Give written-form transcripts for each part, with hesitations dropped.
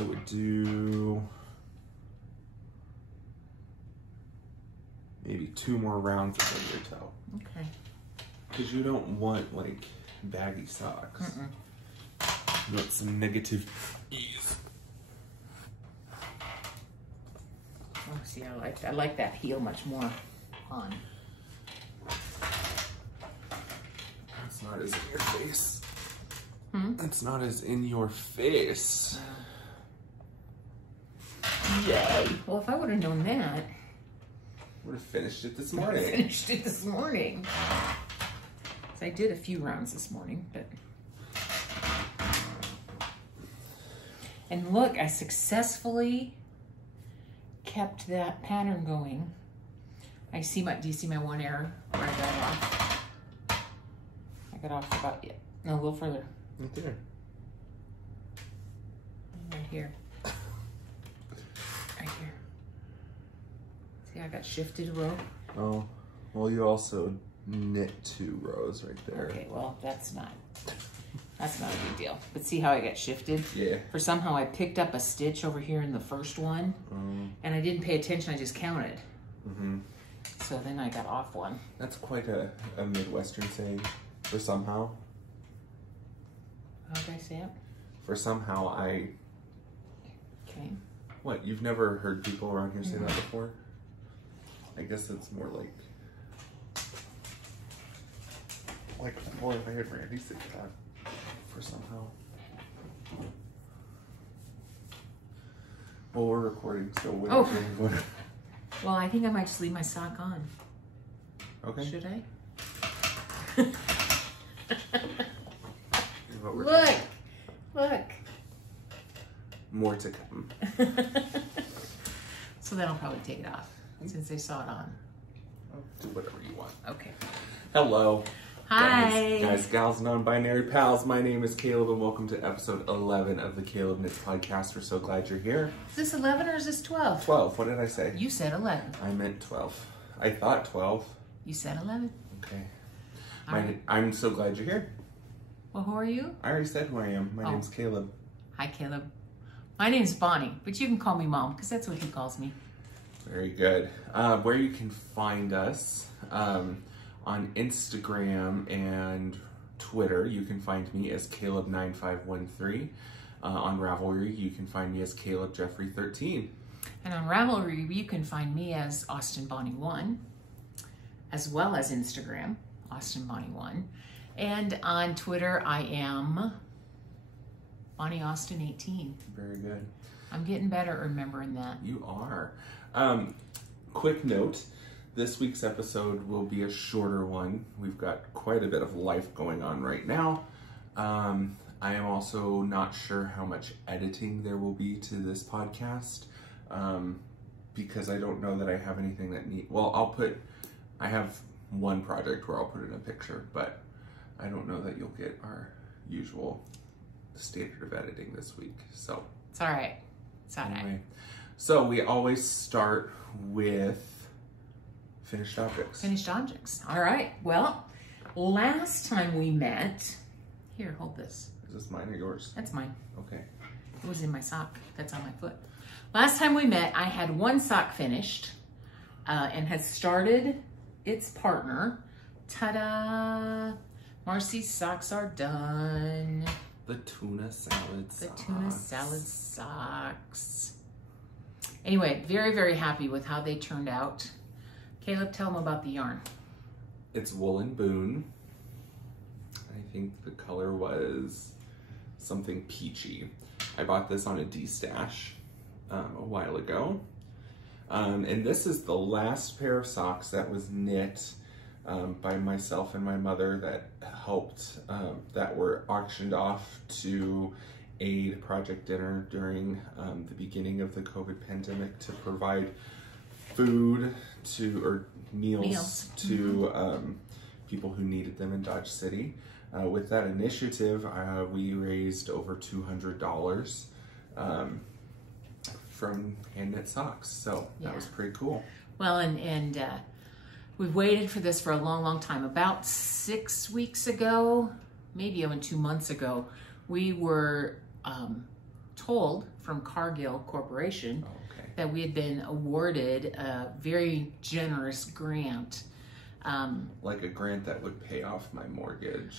I would do maybe 2 more rounds of your toe. Okay. Because you don't want like baggy socks. You want some negative ease. Oh, see, I like that heel much more on. It's not as in your face. It's not as in your face. Yay. Well, if I would have known that. Would have finished it this I morning. finished it this morning. So I did a few rounds this morning, but. And look, I successfully kept that pattern going. Do you see my one error where I got off? I got off about, no, a little further. Right there. Right here. Right here. See, I got shifted a row. Oh, well, you also knit 2 rows right there. Okay, well, that's not a big deal. But see how I got shifted? Yeah. For somehow I picked up a stitch over here in the first one, and I didn't pay attention, I just counted. So then I got off one. That's quite a Midwestern saying. For somehow. How did I say it? For somehow I... Okay. What, you've never heard people around here say that before? I guess it's more like... Boy, if I heard Randy say that. For somehow. Well, we're recording, so we're going to... Well, I think I might just leave my sock on. Okay. Should I? Look. More to come. So then I'll probably take it off since they saw it on. Do whatever you want. Okay. Hello. Hi. Guys, gals, non-binary pals. My name is Caleb and welcome to episode 11 of the Caleb Knits podcast. We're so glad you're here. Is this 11 or is this 12? 12. What did I say? You said 11. I meant 12. I thought 12. You said 11. Okay. All right. I'm so glad you're here. Well, who are you? I already said who I am. My name's Caleb. Hi, Caleb. My name's Bonnie, but you can call me Mom because that's what he calls me. Very good. Where you can find us on Instagram and Twitter, you can find me as Caleb9513. On Ravelry, you can find me as Caleb Jeffrey 13. And on Ravelry, you can find me as Austin Bonnie 1, as well as Instagram, Austin Bonnie 1. And on Twitter, I am Bonnie Austin 18. Very good. I'm getting better at remembering that. You are. Quick note, this week's episode will be a shorter one. We've got quite a bit of life going on right now. I am also not sure how much editing there will be to this podcast because I don't know that I have anything that I have one project where I'll put in a picture, but I don't know that you'll get our usual standard of editing this week. So it's all right. It's all right. Anyway, so we always start with finished objects. Finished objects. All right. Well, last time we met, here, hold this. Is this mine or yours? That's mine. Okay. It was in my sock. That's on my foot. Last time we met, I had one sock finished and had started its partner. Ta-da! Marcy's socks are done. The tuna salad The socks. tuna salad socks. Anyway, very, very happy with how they turned out. Caleb, tell them about the yarn. It's Woolen Boon. I think the color was something peachy. I bought this on a D-stash a while ago. And this is the last pair of socks that was knit by myself and my mother that helped, that were auctioned off to aid Project Dinner during the beginning of the COVID pandemic to provide food or meals to people who needed them in Dodge City. With that initiative, we raised over $200 from hand knit socks. So that was pretty cool. Well, and we've waited for this for a long, long time. About 6 weeks ago, maybe even 2 months ago, we were told from Cargill Corporation that we had been awarded a very generous grant. Like a grant that would pay off my mortgage.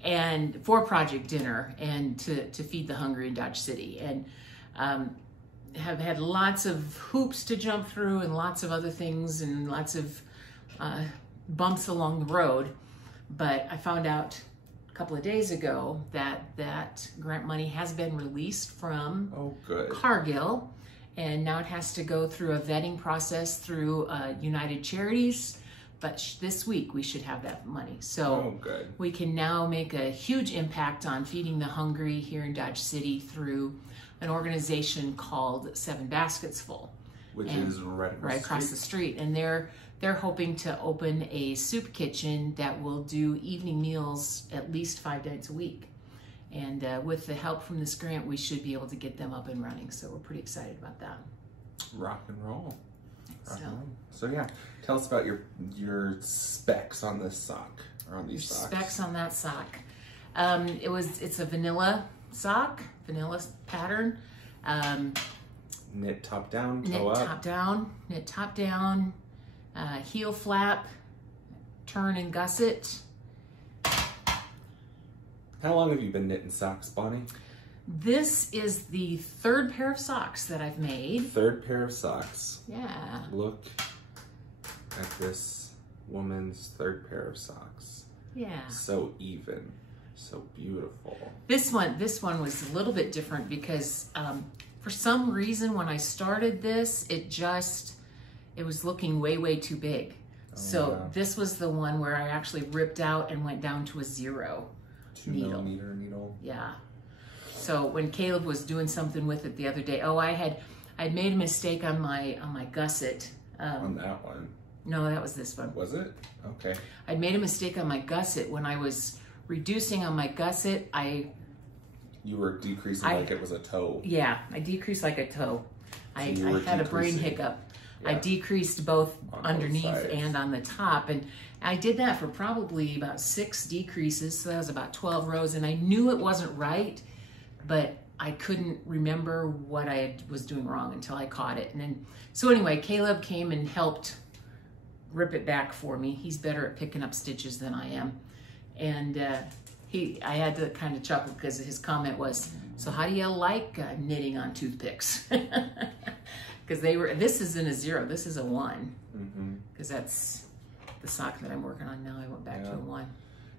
And for Project Dinner and to feed the hungry in Dodge City. And have had lots of hoops to jump through and lots of other things and lots of bumps along the road. But I found out a couple of days ago that grant money has been released from Cargill. And now it has to go through a vetting process through United Charities. But this week we should have that money. So we can now make a huge impact on feeding the hungry here in Dodge City through an organization called 7 Baskets Full. Which is right across the street. And they're hoping to open a soup kitchen that will do evening meals at least 5 nights a week. And with the help from this grant, we should be able to get them up and running. So we're pretty excited about that. Rock and roll. So yeah, tell us about your specs on this sock, or on these socks. Specs on that sock. It's a vanilla sock, vanilla pattern. Knit top down, toe knit up. Knit top down, heel flap, turn and gusset. How long have you been knitting socks, Bonnie? This is the 3rd pair of socks that I've made. 3rd pair of socks. Yeah. Look at this woman's 3rd pair of socks. Yeah. So even, so beautiful. This one was a little bit different because for some reason when I started this, it was looking way too big. This was the one where I actually ripped out and went down to a 0 needle. 2mm needle. Yeah. So when Caleb was doing something with it the other day, I'd made a mistake on my gusset. On that one? No, that was this one. Was it? Okay. I'd made a mistake on my gusset. When I was reducing on my gusset, You were decreasing like it was a toe. Yeah, I decreased like a toe. I had a brain hiccup. Yeah. I decreased both on underneath both and on the top. And I did that for probably about 6 decreases. So that was about 12 rows. And I knew it wasn't right, but I couldn't remember what I was doing wrong until I caught it. And then, so anyway, Caleb came and helped rip it back for me. He's better at picking up stitches than I am. And I had to kind of chuckle because his comment was, so how do you like knitting on toothpicks? Because this isn't a 0, this is a 1. Because that's the sock that I'm working on now. I went back to a 1.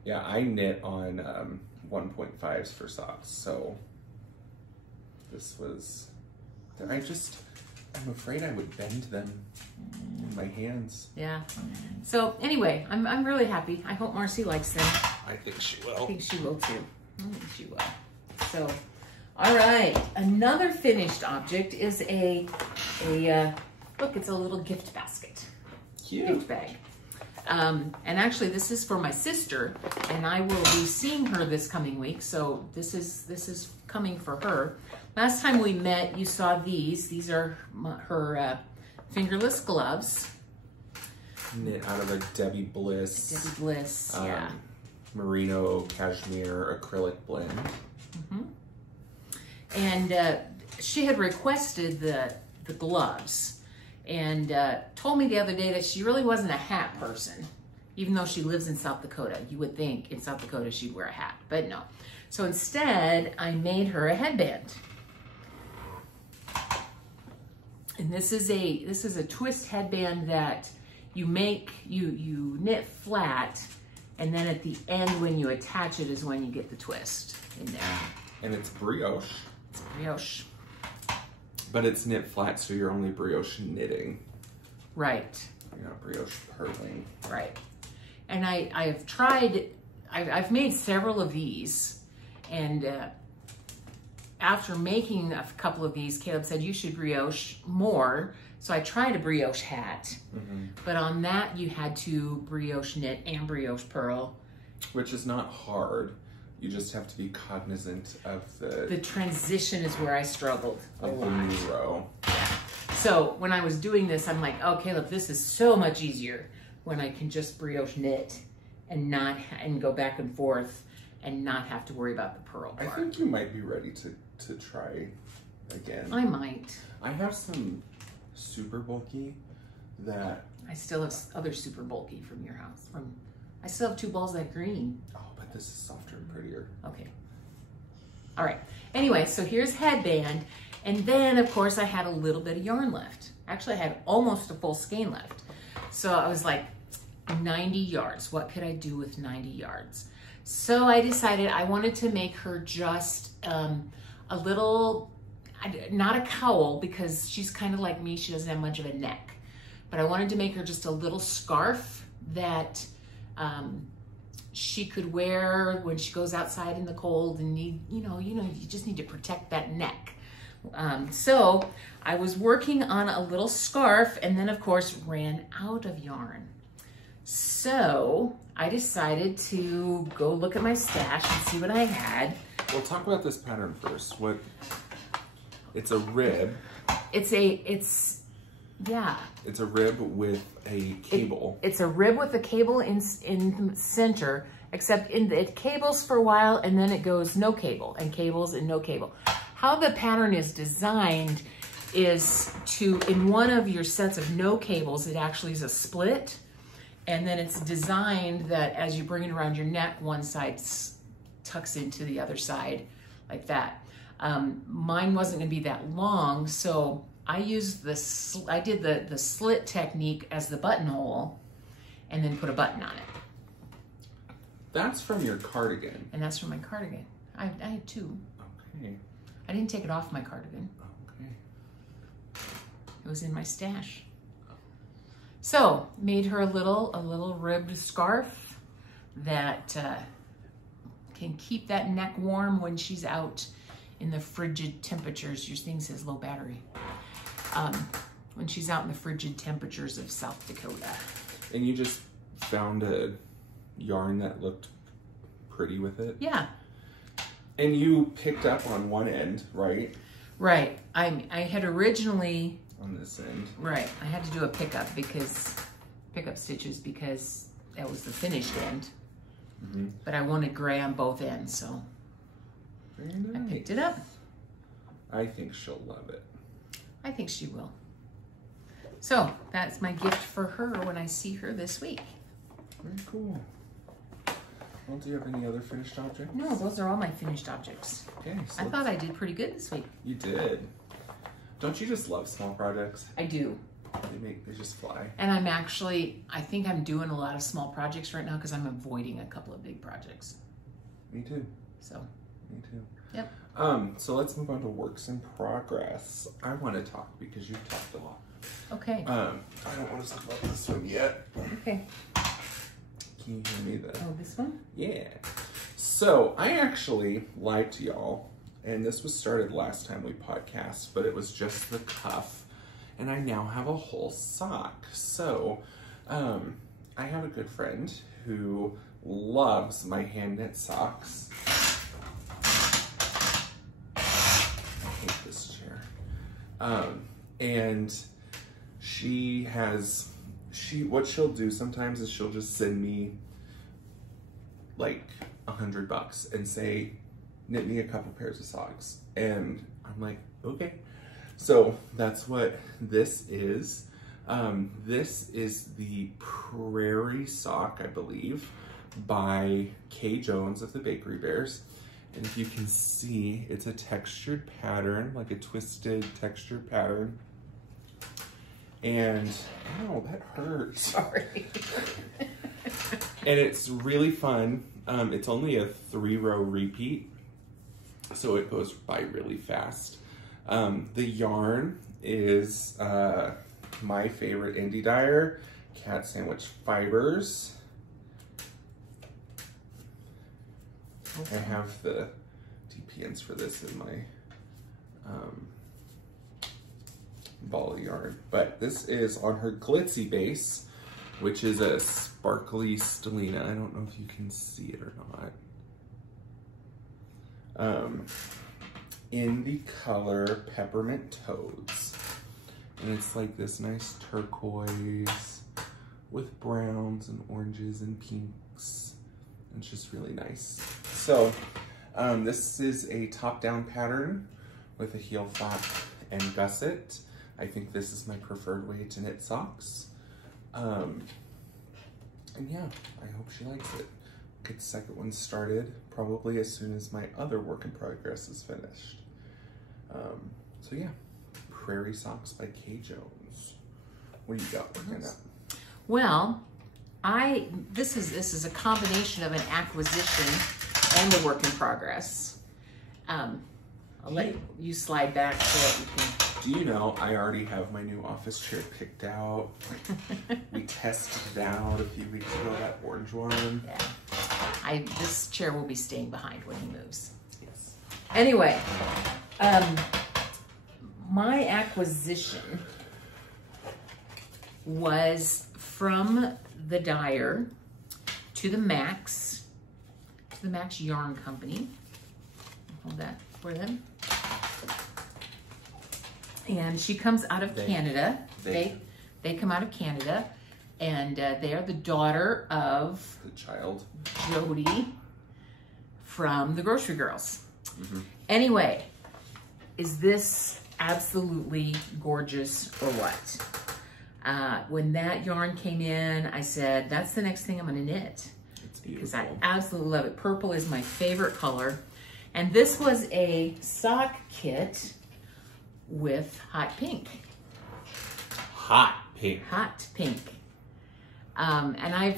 Yeah, I knit on 1.5s for socks, so this was, I'm afraid I would bend them in my hands. Yeah. So anyway, I'm really happy. I hope Marcy likes them. I think she will. I think she will too. I think she will. So, all right. Another finished object is look, it's a little gift basket. Cute. Gift bag. And actually this is for my sister, and I will be seeing her this coming week. So this is coming for her. Last time we met, you saw these. These are her fingerless gloves. Knit out of a Debbie Bliss. Debbie Bliss, yeah. Merino cashmere acrylic blend. And she had requested the gloves, and told me the other day that she really wasn't a hat person, even though she lives in South Dakota. You would think in South Dakota she'd wear a hat, but no. So instead, I made her a headband. And this is a twist headband that you knit flat, and then at the end when you attach it is when you get the twist in there. And it's brioche. It's brioche. But it's knit flat, so you're only brioche knitting. Right. You're not brioche purling. Right. And I've made several of these, and after making a couple of these, Caleb said, you should brioche more. So I tried a brioche hat, but on that you had to brioche knit and brioche purl. Which is not hard. You just have to be cognizant of the transition is where I struggled a lot. The new row. So when I was doing this, I'm like, oh, Caleb, this is so much easier when I can just brioche knit and go back and forth. and not have to worry about the purl I part. think you might be ready to try again. I might. I have some super bulky that... I still have other super bulky from your house. I still have 2 balls of that green. Oh, but this is softer and prettier. Okay. All right. Anyway, so here's headband. And then, of course, I had a little bit of yarn left. Actually, I had almost a full skein left. So I was like, 90 yards. What could I do with 90 yards? So I decided I wanted to make her just a little, not a cowl, because she's kind of like me. She doesn't have much of a neck. But I wanted to make her just a little scarf that she could wear when she goes outside in the cold and you just need to protect that neck. So I was working on a little scarf and then of course ran out of yarn. So I decided to go look at my stash and see what I had. We'll talk about this pattern first. It's a rib. It's a rib with a cable. It's a rib with a cable in the center, except it cables for a while and then it goes no cable and cables and no cable. How the pattern is designed is in one of your sets of no cables, it actually is a split. And then it's designed that as you bring it around your neck, one side tucks into the other side like that. Mine wasn't gonna be that long, so I used I did the slit technique as the buttonhole and then put a button on it. That's from your cardigan. And that's from my cardigan. I had 2. Okay. I didn't take it off my cardigan. Okay. It was in my stash. So made her a little ribbed scarf that can keep that neck warm when she's out in the frigid temperatures. Your thing says low battery. When she's out in the frigid temperatures of South Dakota. And you just found a yarn that looked pretty with it? Yeah. And you picked up on one end, right? Right. I had originally... On this end. Right. I had to do a pickup stitches because that was the finished end. Mm-hmm. But I wanted gray on both ends, so very nice. I picked it up. I think she'll love it. I think she will. So that's my gift for her when I see her this week. Very cool. Well, do you have any other finished objects? No, those are all my finished objects. Okay. So I thought I did pretty good this week. You did. Don't you just love small projects? I do. They just fly. And I think I'm doing a lot of small projects right now because I'm avoiding a couple of big projects. Me too. So. Me too. Yep. So let's move on to works in progress. I want to talk because you've talked a lot. Okay. I don't want to talk about this one yet. Okay. Can you hear me though? Oh, this one? Yeah. So I actually lied to y'all, and this was started last time we podcast, but it was just the cuff, and I now have a whole sock. So I have a good friend who loves my hand knit socks. I hate this chair. And what she'll do sometimes is she'll just send me like $100 and say, knit me a couple pairs of socks. And I'm like, okay. So that's what this is. This is the Prairie Sock, I believe, by Kay Jones of the Bakery Bears. And if you can see, it's a textured pattern, like a twisted textured pattern. And, ow, that hurts. Sorry. And it's really fun. It's only a 3-row repeat, so it goes by really fast. The yarn is my favorite indie dyer, Cat Sandwich Fibers. Okay. I have the DPNs for this in my ball of yarn, but this is on her glitzy base, which is a sparkly stellina. I don't know if you can see it or not. In the color Peppermint Toads. And it's like this nice turquoise with browns and oranges and pinks. It's just really nice. So this is a top-down pattern with a heel flap and gusset. I think this is my preferred way to knit socks. And yeah, I hope she likes it. Get the second one started probably as soon as my other work in progress is finished. So yeah, Prairie Socks by Kay Jones. What do you got working up? Well, this is a combination of an acquisition and a work in progress. I'll let you slide back so that you can. Do you know, I already have my new office chair picked out. We tested it out a few weeks ago, that orange one. Yeah. This chair will be staying behind when he moves. Yes. Anyway, my acquisition was from the dyer to the Max Yarn Company. Hold that for them. And she comes out of Canada. They come out of Canada, and they are the daughter of the child Jody from the Grocery Girls. Mm-hmm. Anyway, is this absolutely gorgeous or what? When that yarn came in, I said, that's the next thing I'm gonna knit. It's Because beautiful. I absolutely love it. Purple is my favorite color. And this was a sock kit with hot pink. Hot pink. Hot pink. And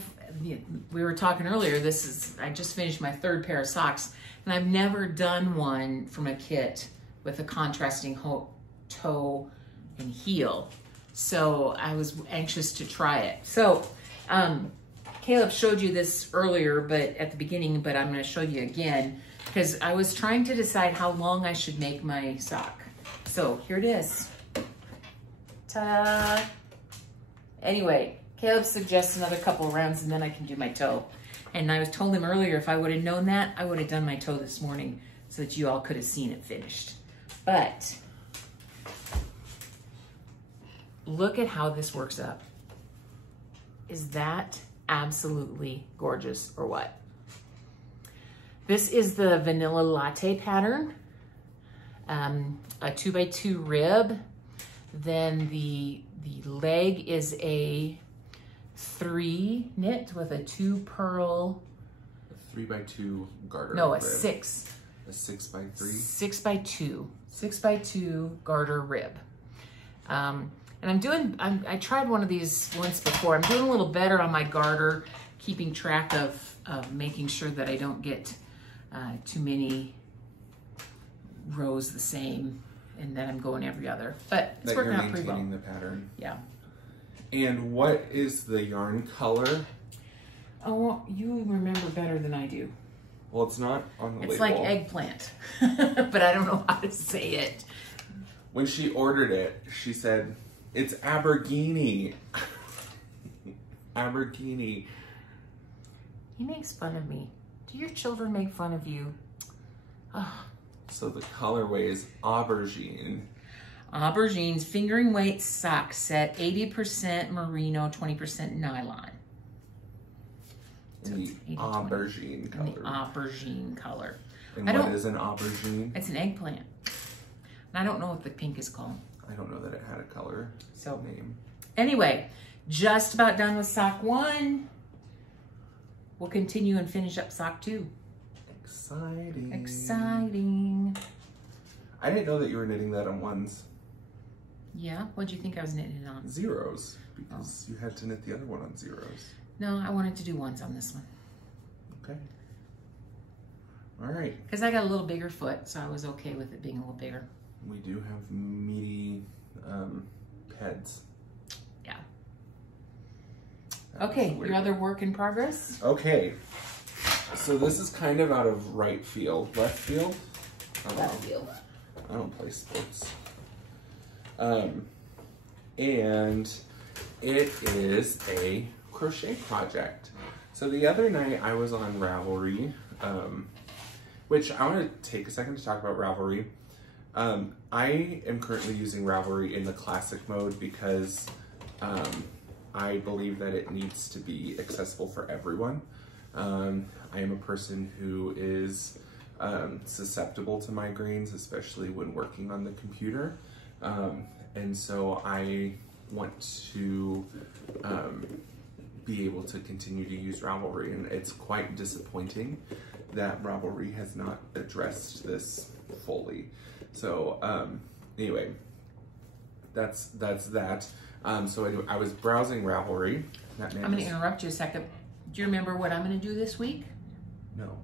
we were talking earlier, I just finished my third pair of socks, and I've never done one from a kit with a contrasting toe and heel. So I was anxious to try it. So Caleb showed you this earlier, but at the beginning, but I'm gonna show you again, because I was trying to decide how long I should make my sock. So here it is. Ta-da! Anyway, Caleb suggests another couple of rounds and then I can do my toe. And I told him earlier, if I would have known that, I would have done my toe this morning so that you all could have seen it finished. But look at how this works up. Is that absolutely gorgeous or what? This is the Vanilla Latte pattern. A 2x2 rib. Then the leg is a 3 knit with a 2 purl. A 3x2 garter. No, a rib. 6. A 6x3. 6x2. 6x2 garter rib. And I tried one of these once before. I'm doing a little better on my garter, keeping track of making sure that I don't get too many rows the same and then I'm going every other. But it's working out pretty well. Maintaining the pattern. Yeah. And what is the yarn color? Oh, you remember better than I do. Well, it's not on the label. It's like eggplant, but I don't know how to say it. When she ordered it, she said, it's Abergini. Abergini. He makes fun of me. Do your children make fun of you? Oh. So the colorway is aubergine. Aubergine's fingering weight sock set, 80% merino, 20% nylon. So the aubergine color. The aubergine color. And what is an aubergine? It's an eggplant. And I don't know what the pink is called. I don't know that it had a color name. Anyway, just about done with sock 1. We'll continue and finish up sock 2. Exciting. Exciting. I didn't know that you were knitting that on 1s. Yeah? What'd you think I was knitting it on? 0s, because you had to knit the other one on 0s. No, I wanted to do 1s on this one. Okay. All right. Because I got a little bigger foot, so I was okay with it being a little bigger. We do have meaty heads. Yeah. Okay, your other work in progress? Okay. So this is kind of out of right field. Left field? Left field. I don't play sports. And it is a crochet project. So the other night I was on Ravelry, which I want to take a second to talk about Ravelry. I am currently using Ravelry in the classic mode because I believe that it needs to be accessible for everyone. I am a person who is susceptible to migraines, especially when working on the computer. And so I want to be able to continue to use Ravelry, and it's quite disappointing that Ravelry has not addressed this fully. So anyway, that's that. So anyway, I was browsing Ravelry. I'm going to interrupt you a second. Do you remember what I'm going to do this week? No.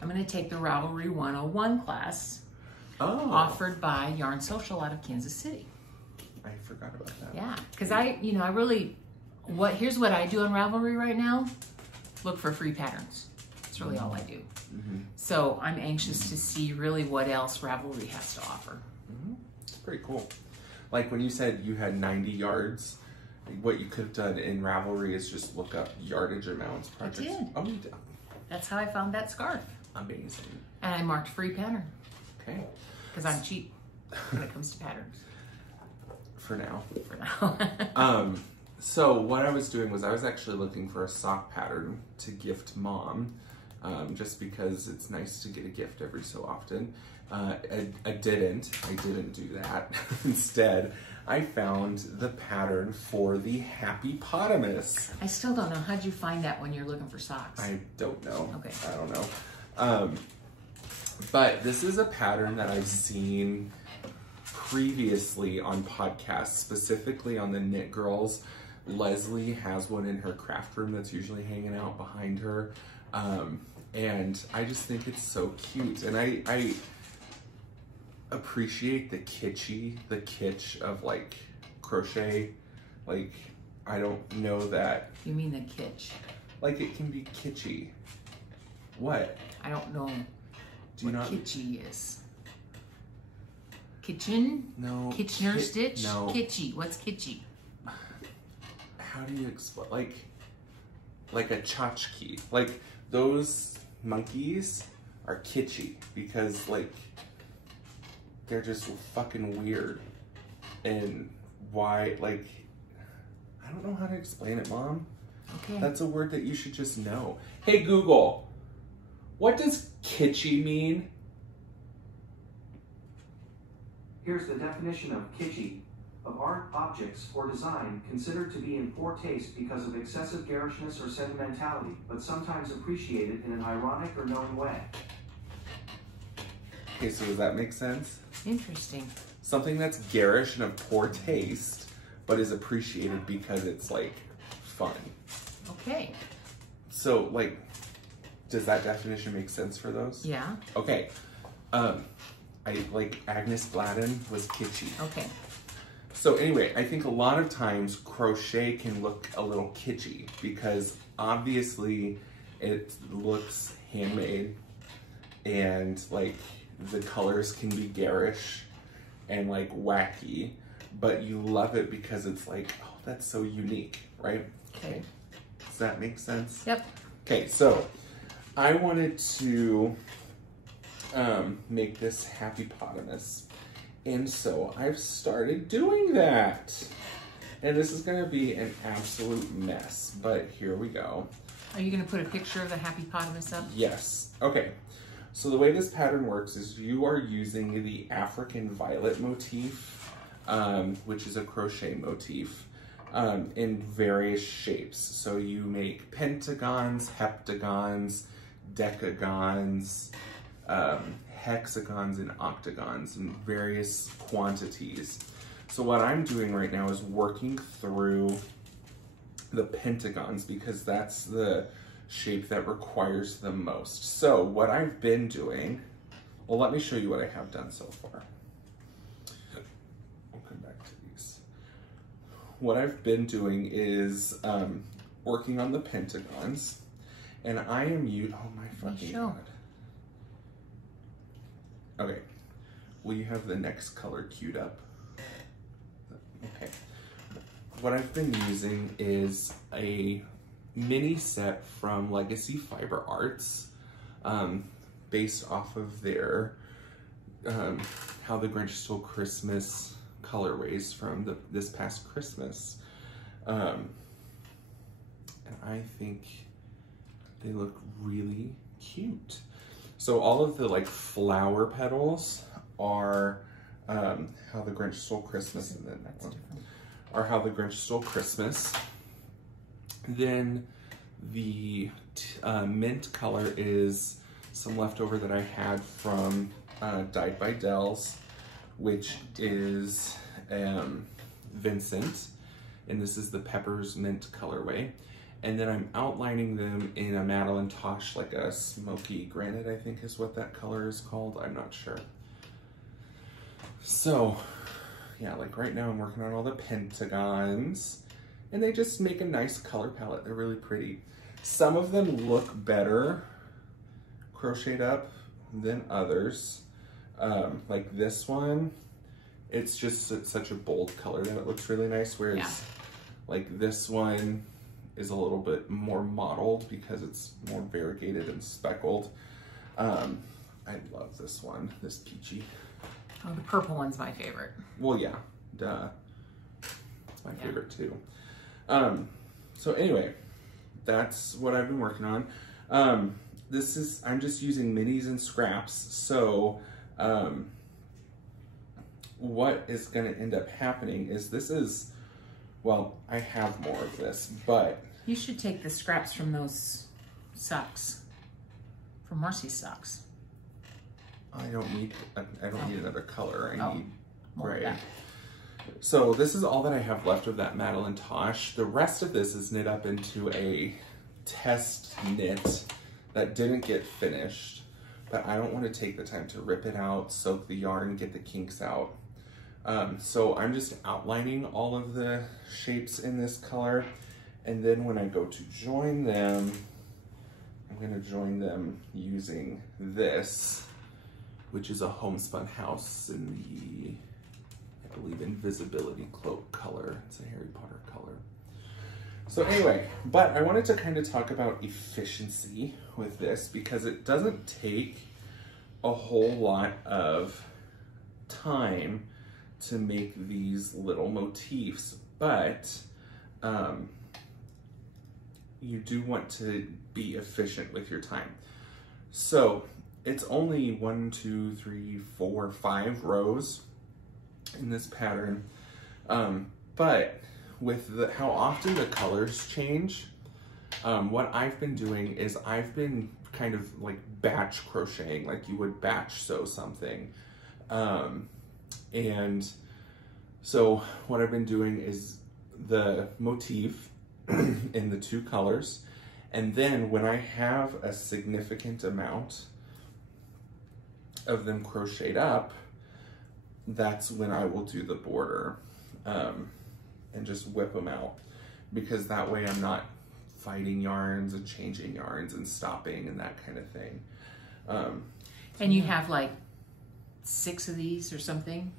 I'm going to take the Ravelry 101 class offered by Yarn Social out of Kansas City. I forgot about that. Yeah, because here's what I do on Ravelry right now. Look for free patterns. That's really all I do. Mm-hmm. So I'm anxious to see really what else Ravelry has to offer. Mm-hmm. Pretty cool. Like when you said you had 90 yards, what you could have done in Ravelry is just look up yardage amounts projects. I did. Oh, you did. That's how I found that scarf. Amazing. And I marked free pattern. Okay. Because I'm cheap when it comes to patterns. For now. For now. So what I was doing was I was actually looking for a sock pattern to gift mom, just because it's nice to get a gift every so often. I didn't do that. Instead, I found the pattern for the Happy Potamus. I still don't know. How'd you find that when you're looking for socks? I don't know. Okay. I don't know. But this is a pattern that I've seen previously on podcasts, specifically on the Knit Girls. Leslie has one in her craft room that's usually hanging out behind her. And I just think it's so cute. And I appreciate the kitsch of like crochet. Like, I don't know that. You mean the kitsch? Like, it can be kitschy. What? I don't know Do you what not? kitschy is. Kitchen? No. Kitchener stitch? No. Kitschy. What's kitschy? How do you explain? Like a tchotchke. Like, those monkeys are kitschy because, like, they're just fucking weird. And why, like, I don't know how to explain it, Mom. Okay. That's a word that you should just know. Hey, Google, what does kitschy mean? Here's the definition of kitschy: of art, objects, or design considered to be in poor taste because of excessive garishness or sentimentality, but sometimes appreciated in an ironic or knowing way. Okay, so does that make sense? Interesting. Something that's garish and of poor taste, but is appreciated because it's, like, fun. Okay. So, like, does that definition make sense for those? Yeah. Okay. I like Agnes Gladden was kitschy. Okay. So anyway, I think a lot of times crochet can look a little kitschy because obviously it looks handmade and like the colors can be garish and like wacky, but you love it because it's like, oh, that's so unique, right? Okay. Does that make sense? Yep. Okay, so I wanted to make this Happy Potamus. And so I've started doing that. And this is gonna be an absolute mess, but here we go. Are you going to put a picture of the Happy Potamus up? Yes, okay. So the way this pattern works is you are using the African violet motif, which is a crochet motif, in various shapes. So you make pentagons, heptagons, decagons, hexagons and octagons in various quantities. So what I'm doing right now is working through the pentagons because that's the shape that requires the most. So what I've been doing, well, let me show you what I have done so far. We'll come back to these. What I've been doing is working on the pentagons, and I am oh my fucking God. Okay, will you have the next color queued up? Okay. What I've been using is a mini set from Legacy Fiber Arts, based off of their How the Grinch Stole Christmas colorways from this past Christmas. And I think they look really cute. So all of the like flower petals are How the Grinch Stole Christmas, and then that one are How the Grinch Stole Christmas. Then the mint color is some leftover that I had from Dyed by Dells, which is Vincent, and this is the Peppers Mint colorway. And then I'm outlining them in a Madeline Tosh, like a smoky granite, I think is what that color is called. I'm not sure. So, yeah, like right now I'm working on all the pentagons, and they just make a nice color palette. They're really pretty. Some of them look better crocheted up than others. Like this one, it's just such a bold color that it looks really nice, whereas like this one is a little bit more mottled because it's more variegated and speckled. I love this one, this peachy. Oh, the purple one's my favorite. Well, yeah, duh. It's my favorite too. So anyway, that's what I've been working on. I'm just using minis and scraps. So what is gonna end up happening is well, I have more of this, but you should take the scraps from those socks, from Marcy's socks. I don't need another color. I need gray. So this is all that I have left of that Madeline Tosh. The rest of this is knit up into a test knit that didn't get finished, but I don't want to take the time to rip it out, soak the yarn, get the kinks out. So I'm just outlining all of the shapes in this color, and then when I go to join them, I'm going to join them using this, which is a Homespun House in the, I believe, Invisibility Cloak color. It's a Harry Potter color. So anyway, but I wanted to kind of talk about efficiency with this because it doesn't take a whole lot of time to make these little motifs, but you do want to be efficient with your time. So it's only 1, 2, 3, 4, 5 rows in this pattern, but with how often the colors change, what I've been doing is I've been kind of like batch crocheting, like you would batch sew something. And so what I've been doing is the motif in the 2 colors, and then when I have a significant amount of them crocheted up, that's when I will do the border and just whip them out, because that way I'm not fighting yarns and changing yarns and stopping and that kind of thing. And you have like 6 of these or something?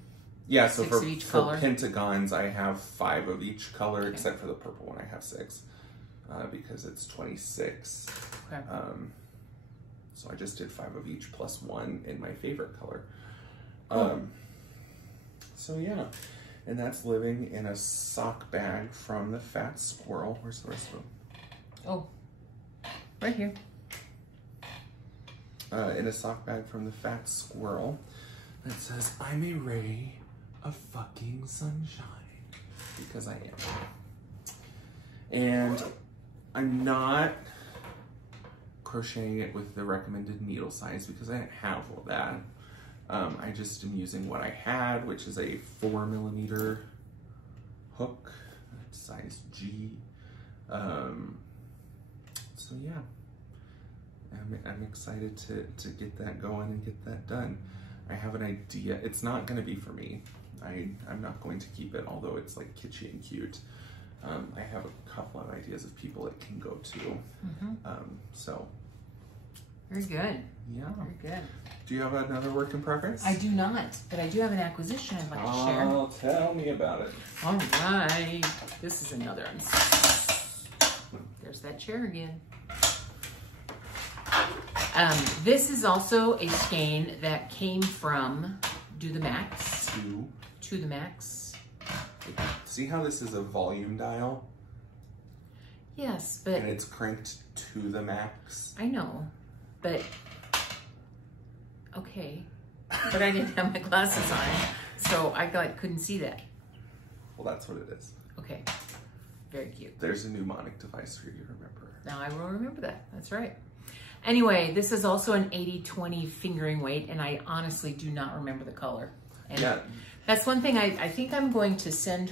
Yeah, so 6 of each color? pentagons, I have 5 of each color, except for the purple one, I have 6, because it's 26. Okay. So I just did 5 of each plus 1 in my favorite color. Cool. So yeah, and that's living in a sock bag from the Fat Squirrel. Where's the rest of them? Oh, right here. In a sock bag from the Fat Squirrel that says, I'm a ray of fucking sunshine, because I am. And I'm not crocheting it with the recommended needle size because I didn't have all that. I just am using what I had, which is a 4mm hook, size G. So yeah, I'm excited to get that going and get that done. I have an idea. It's not going to be for me. I'm not going to keep it, although it's like kitschy and cute. I have a couple of ideas of people it can go to. So. Very good. Yeah. Very good. Do you have another work in progress? I do not, but I do have an acquisition I'd like to share. Oh, tell me about it. All right. This is another one. There's that chair again. This is also a skein that came from Do the Max. To the Max. See how this is a volume dial? Yes, but And it's cranked to the max. I know, but okay. But I didn't have my glasses on, so I couldn't see that. Well, that's what it is. Okay, very cute. There's a mnemonic device for you to remember. Now I will remember that. That's right. Anyway, this is also an 80-20 fingering weight, and I honestly do not remember the color. And Yeah. that's one thing I think I'm going to send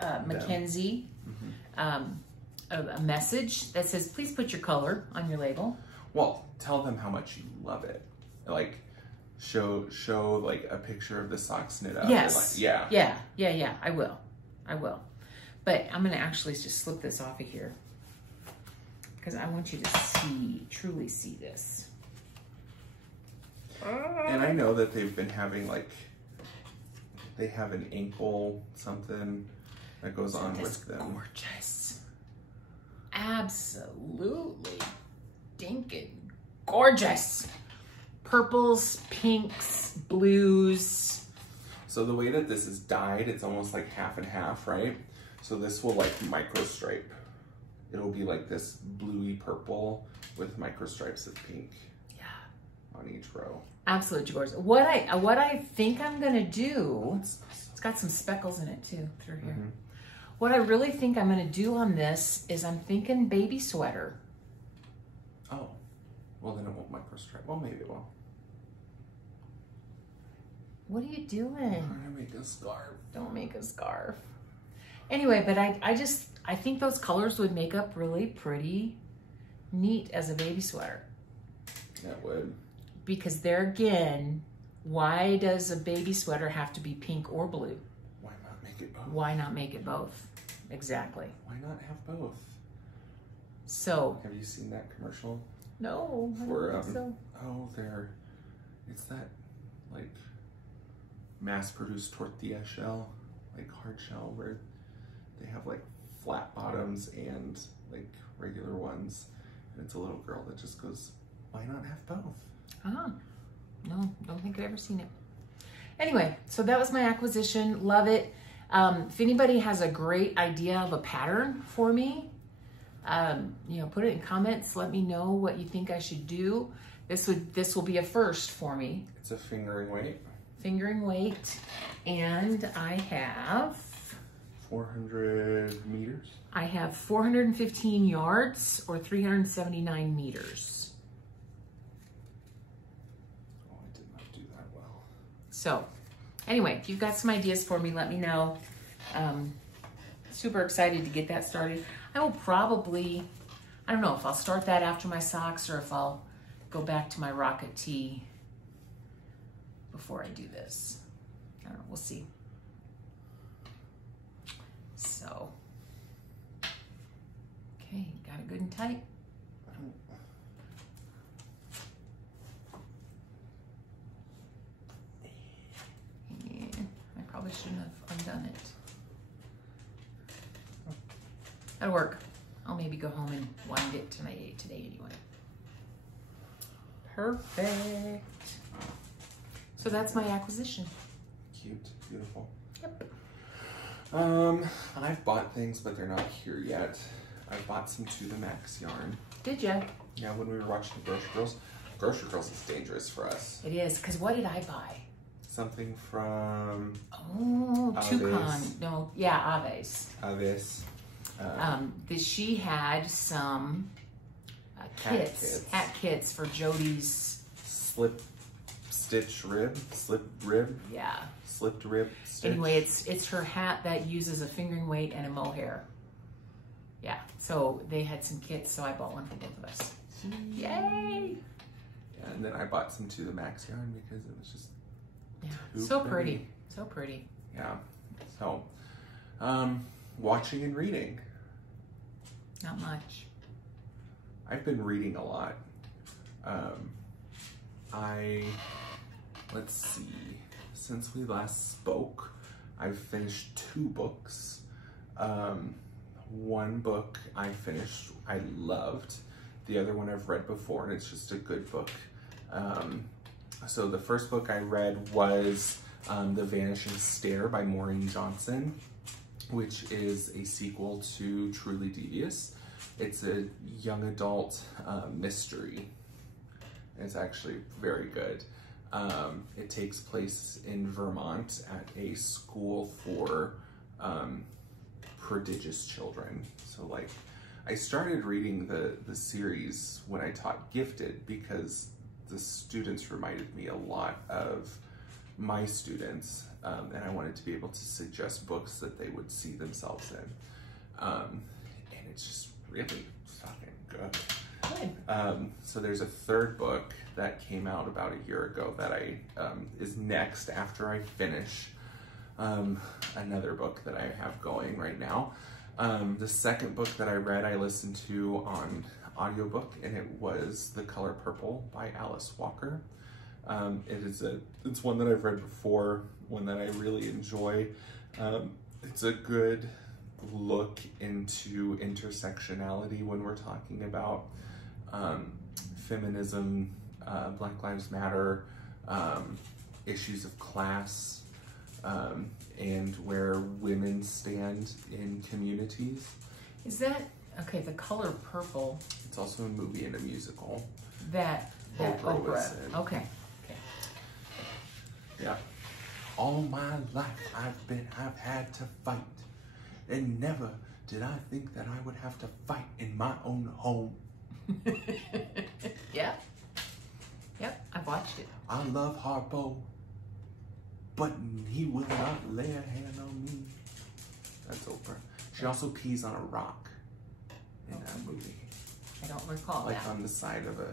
Mackenzie a message that says, please put your color on your label. Well, tell them how much you love it. Like, show like a picture of the socks knit up. Yes. And yeah. Yeah. I will. But I'm going to actually just slip this off of here because I want you to truly see this. And I know that they've been having they have an ankle something that goes on with them. Gorgeous. Absolutely dinkin' gorgeous. Purples, pinks, blues. So the way that this is dyed, it's almost like half and half, right? So this will micro stripe. It'll be like this bluey purple with micro stripes of pink. Yeah. On each row. Absolutely gorgeous. What I think I'm gonna do, it's got some speckles in it too through here. Mm-hmm. What I really think I'm gonna do on this is I'm thinking baby sweater. Oh, well then it won't micro stripe. Well, maybe it will. What are you I'm doing? gonna make a scarf. Don't make a scarf. Anyway, but I think those colors would make up really pretty neat as a baby sweater. That would. Because there again, why does a baby sweater have to be pink or blue? Why not make it both? Why not make it both? Exactly. Why not have both? So. Have you seen that commercial? No, I For, don't think so. Oh, it's that mass-produced tortilla shell, hard shell, where they have flat bottoms and regular ones, and it's a little girl that just goes, why not have both? Ah, no, don't think I've ever seen it. Anyway, so that was my acquisition. Love it. If anybody has a great idea of a pattern for me, put it in comments. Let me know what you think I should do. This will be a first for me. It's a fingering weight. Fingering weight, and I have 400 meters. I have 415 yards or 379 meters. Oh, I did not do that well. So, anyway, if you've got some ideas for me, let me know. Super excited to get that started. I will probably, I don't know if I'll start that after my socks or if I'll go back to my rocket tee before I do this. I don't know, we'll see. So, okay, got it good and tight. And I probably shouldn't have undone it. That'll work. I'll maybe go home and wind it today anyway. Perfect. So that's my acquisition. Cute, beautiful. Yep. I've bought things, but they're not here yet. I bought some To The Max yarn. Did ya? Yeah, when we were watching Grocery Girls. Grocery Girls is dangerous for us. It is, because what did I buy? Something from Oh, Aves. Toucan. No, yeah, Aves. Aves. She had some hat kits for Jody's. Slipped rib. Yeah. Slipped rib stitch. Anyway, it's her hat that uses a fingering weight and a mohair. Yeah, so they had some kits, so I bought one for both of us. Yay! Yeah, and then I bought some To The Max yarn because it was just so pretty. So pretty. Yeah. So, watching and reading. Not much. I've been reading a lot. Let's see, since we last spoke, I've finished 2 books. One book I finished, I loved. The other one I've read before, and it's just a good book. So the first book I read was The Vanishing Stair by Maureen Johnson, which is a sequel to Truly Devious. It's a young adult mystery. It's actually very good. It takes place in Vermont at a school for prodigious children. So like, I started reading the series when I taught Gifted because the students reminded me a lot of my students, and I wanted to be able to suggest books that they would see themselves in. And it's just really fucking good. Good. So there's a third book that came out about a year ago that is next after I finish another book that I have going right now. The second book that I read, I listened to on audiobook, and it was The Color Purple by Alice Walker. It's one that I've read before, one that I really enjoy. It's a good look into intersectionality when we're talking about feminism, Black Lives Matter, issues of class, and where women stand in communities. Is that, okay, The Color Purple, It's also a movie and a musical. that Oprah was in. Okay. Yeah. All my life I've had to fight, and never did I think that I would have to fight in my own home. Yep. Yep, I've watched it. I love Harpo, but he will not lay a hand on me. That's Oprah. She also pees on a rock in that movie. I don't recall Like that. on the side of the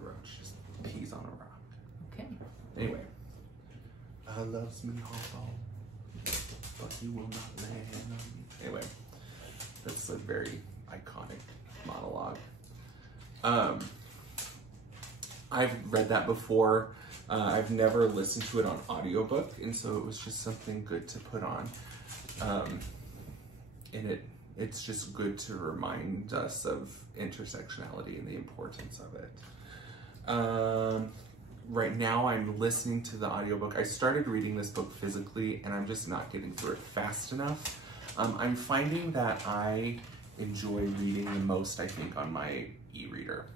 road. She just pees on a rock. Okay. Anyway. I loves me Harpo, but he will not lay a hand on me. Anyway, that's a very iconic monologue. I've read that before. I've never listened to it on audiobook, and so it was just something good to put on. And it's just good to remind us of intersectionality and the importance of it. Right now I'm listening to the audiobook. I started reading this book physically, and I'm just not getting through it fast enough. I'm finding that I enjoy reading the most, I think, on my e-reader,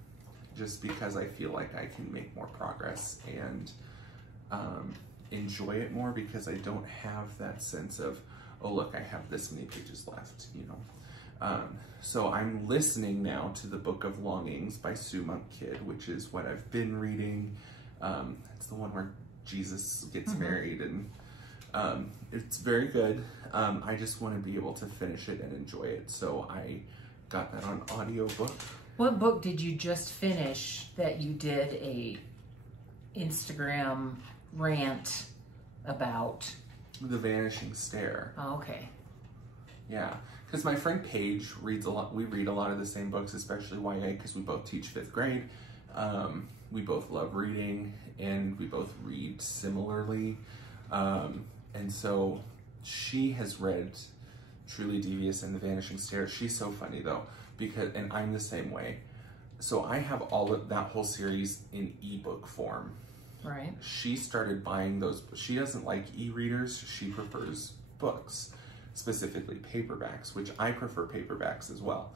just because I feel like I can make more progress and enjoy it more, because I don't have that sense of, oh look, I have this many pages left, you know. So I'm listening now to the Book of Longings by Sue Monk Kidd, which is what I've been reading. It's the one where Jesus gets married, and it's very good. I just want to be able to finish it and enjoy it, so I got that on audiobook. What book did you just finish that you did a Instagram rant about? The Vanishing Stair. Oh, okay. Yeah, because my friend Paige reads a lot. We read a lot of the same books, especially YA, because we both teach 5th grade. We both love reading, and we both read similarly. And so she has read Truly Devious and The Vanishing Stair. She's so funny though, and I'm the same way. So I have all of that whole series in ebook form. Right. She started buying those. She doesn't like e-readers. She prefers books, specifically paperbacks, which I prefer paperbacks as well.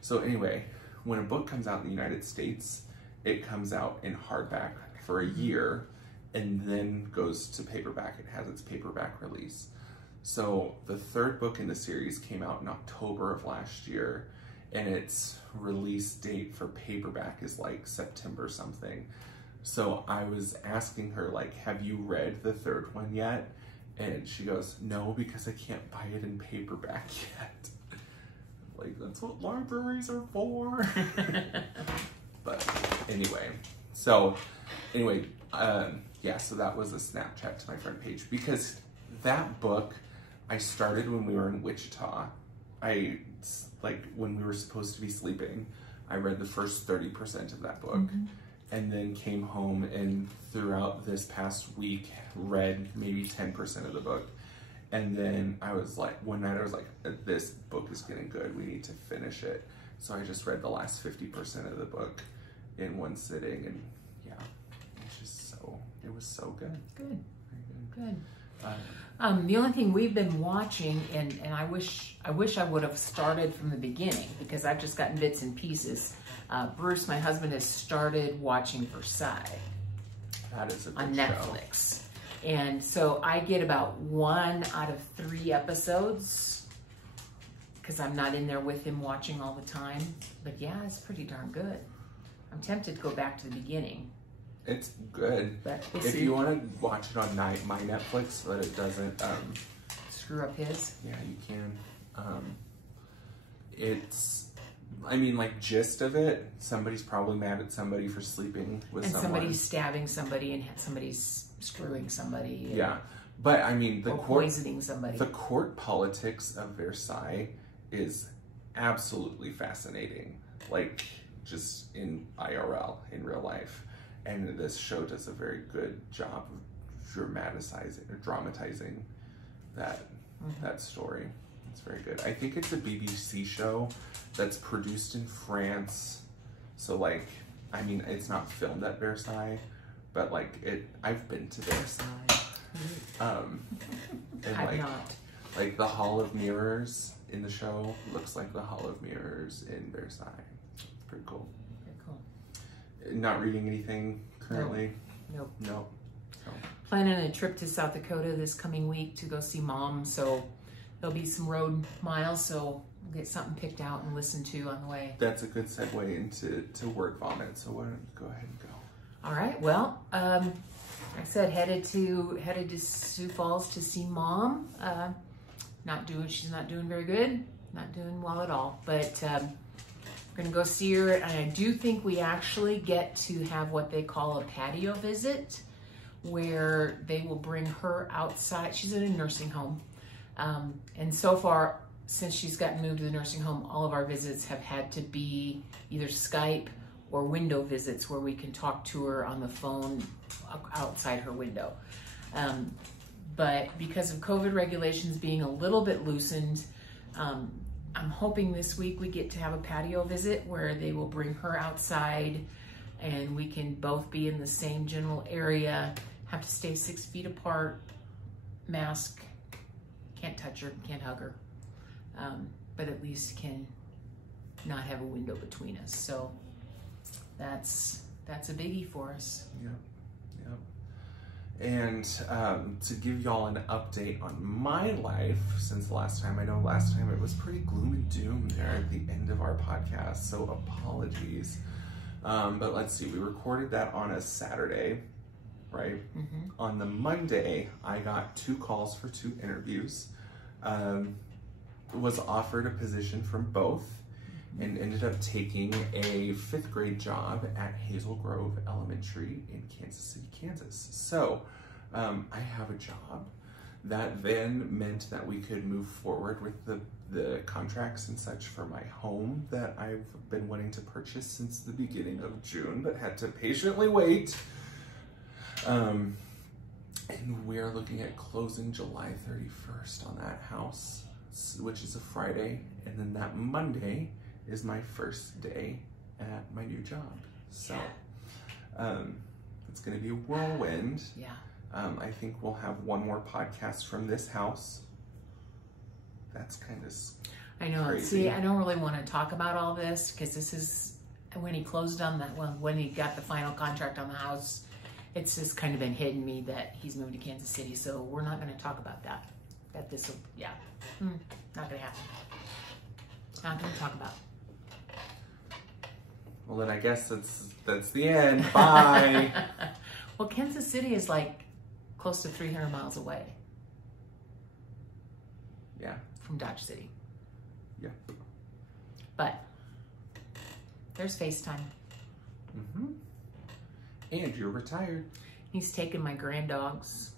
So anyway, when a book comes out in the United States, it comes out in hardback for a year and then goes to paperback. It has its paperback release. So the third book in the series came out in October of last year, and its release date for paperback is like September something. So I was asking her, like, have you read the third one yet? And she goes, no, because I can't buy it in paperback yet. Like, that's what libraries are for. But anyway, so that was a Snapchat to my friend Paige, because that book I started when we were in Wichita. When we were supposed to be sleeping, I read the first 30% of that book, and then came home and throughout this past week read maybe 10% of the book. And then I was like, one night I was like, this book is getting good, we need to finish it. So I just read the last 50% of the book in one sitting, and yeah, it was so good. Good. Very good. Good. The only thing we've been watching, and I wish I would have started from the beginning because I've just gotten bits and pieces. Bruce, my husband, has started watching Versailles. That is a good on show. Netflix. And so I get about 1 out of 3 episodes because I'm not in there with him watching all the time. But yeah, it's pretty darn good. I'm tempted to go back to the beginning. It's good. But we'll If see. you want to watch it on my Netflix so that it doesn't, Screw up his. yeah, you can. It's, I mean, like, gist of it, somebody's probably mad at somebody for sleeping with And someone. somebody's stabbing somebody and somebody's screwing somebody. And, Yeah. But, I mean, or poisoning somebody. the court politics of Versailles is absolutely fascinating. Like, just in IRL, in real life. And this show does a very good job of dramatizing that that story. It's very good. I think it's a BBC show that's produced in France. So, like, I mean, it's not filmed at Versailles, but like I've been to Versailles. And I've not. like the Hall of Mirrors in the show looks like the Hall of Mirrors in Versailles. It's pretty cool. Very cool. Not reading anything currently. Nope. Nope. So, Planning a trip to South Dakota this coming week to go see Mom. So there'll be some road miles. So we'll get something picked out and listen to on the way. that's a good segue into work vomit. So why don't you go ahead and go? All right. Well, like I said, headed to Sioux Falls to see Mom. She's not doing very good. Not doing well at all. But we're gonna go see her, and I do think we actually get to have what they call a patio visit, where they will bring her outside. She's in a nursing home, and so far, since she's gotten moved to the nursing home, all of our visits have had to be either Skype or window visits where we can talk to her on the phone outside her window. But because of COVID regulations being a little bit loosened, I'm hoping this week we get to have a patio visit where they will bring her outside and we can both be in the same general area, have to stay 6 feet apart, mask, can't touch her, can't hug her, but at least can not have a window between us. So that's a biggie for us. Yep. And to give y'all an update on my life since the last time, I know last time it was pretty gloom and doom there at the end of our podcast, so apologies. But let's see, we recorded that on a Saturday, right? On the Monday, I got 2 calls for 2 interviews. Was offered a position from both and ended up taking a 5th grade job at Hazel Grove Elementary in Kansas City, Kansas. So I have a job. That then meant that we could move forward with the contracts and such for my home that I've been wanting to purchase since the beginning of June, but had to patiently wait. And we are looking at closing July 31st on that house, which is a Friday. And then that Monday is my first day at my new job. So it's going to be a whirlwind. Yeah. I think we'll have one more podcast from this house. That's kind of I know. crazy. See, I don't really want to talk about all this because this is when he closed on that one, when he got the final contract on the house. It's just kind of been hidden me that he's moving to Kansas City, so we're not going to talk about that. Not going to happen. Not going to talk about. Well, then I guess that's the end. Bye. Well, Kansas City is like close to 300 miles away. Yeah. From Dodge City. Yeah. But there's FaceTime. And you're retired. He's taking my granddogs.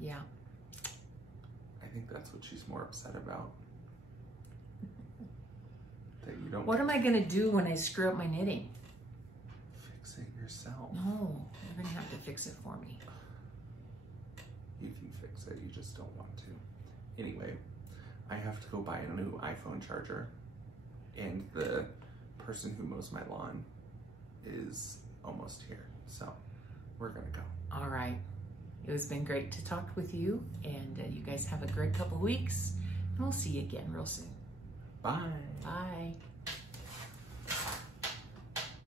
Yeah. I think that's what she's more upset about. That you don't What am I going to do when I screw up my knitting? fix it yourself. No, you're going to have to fix it for me. You can fix it, you just don't want to. Anyway, I have to go buy a new iPhone charger. And the person who mows my lawn is almost here. So we're gonna go. All right. It has been great to talk with you, and you guys have a great couple weeks, and we'll see you again real soon. Bye. Bye.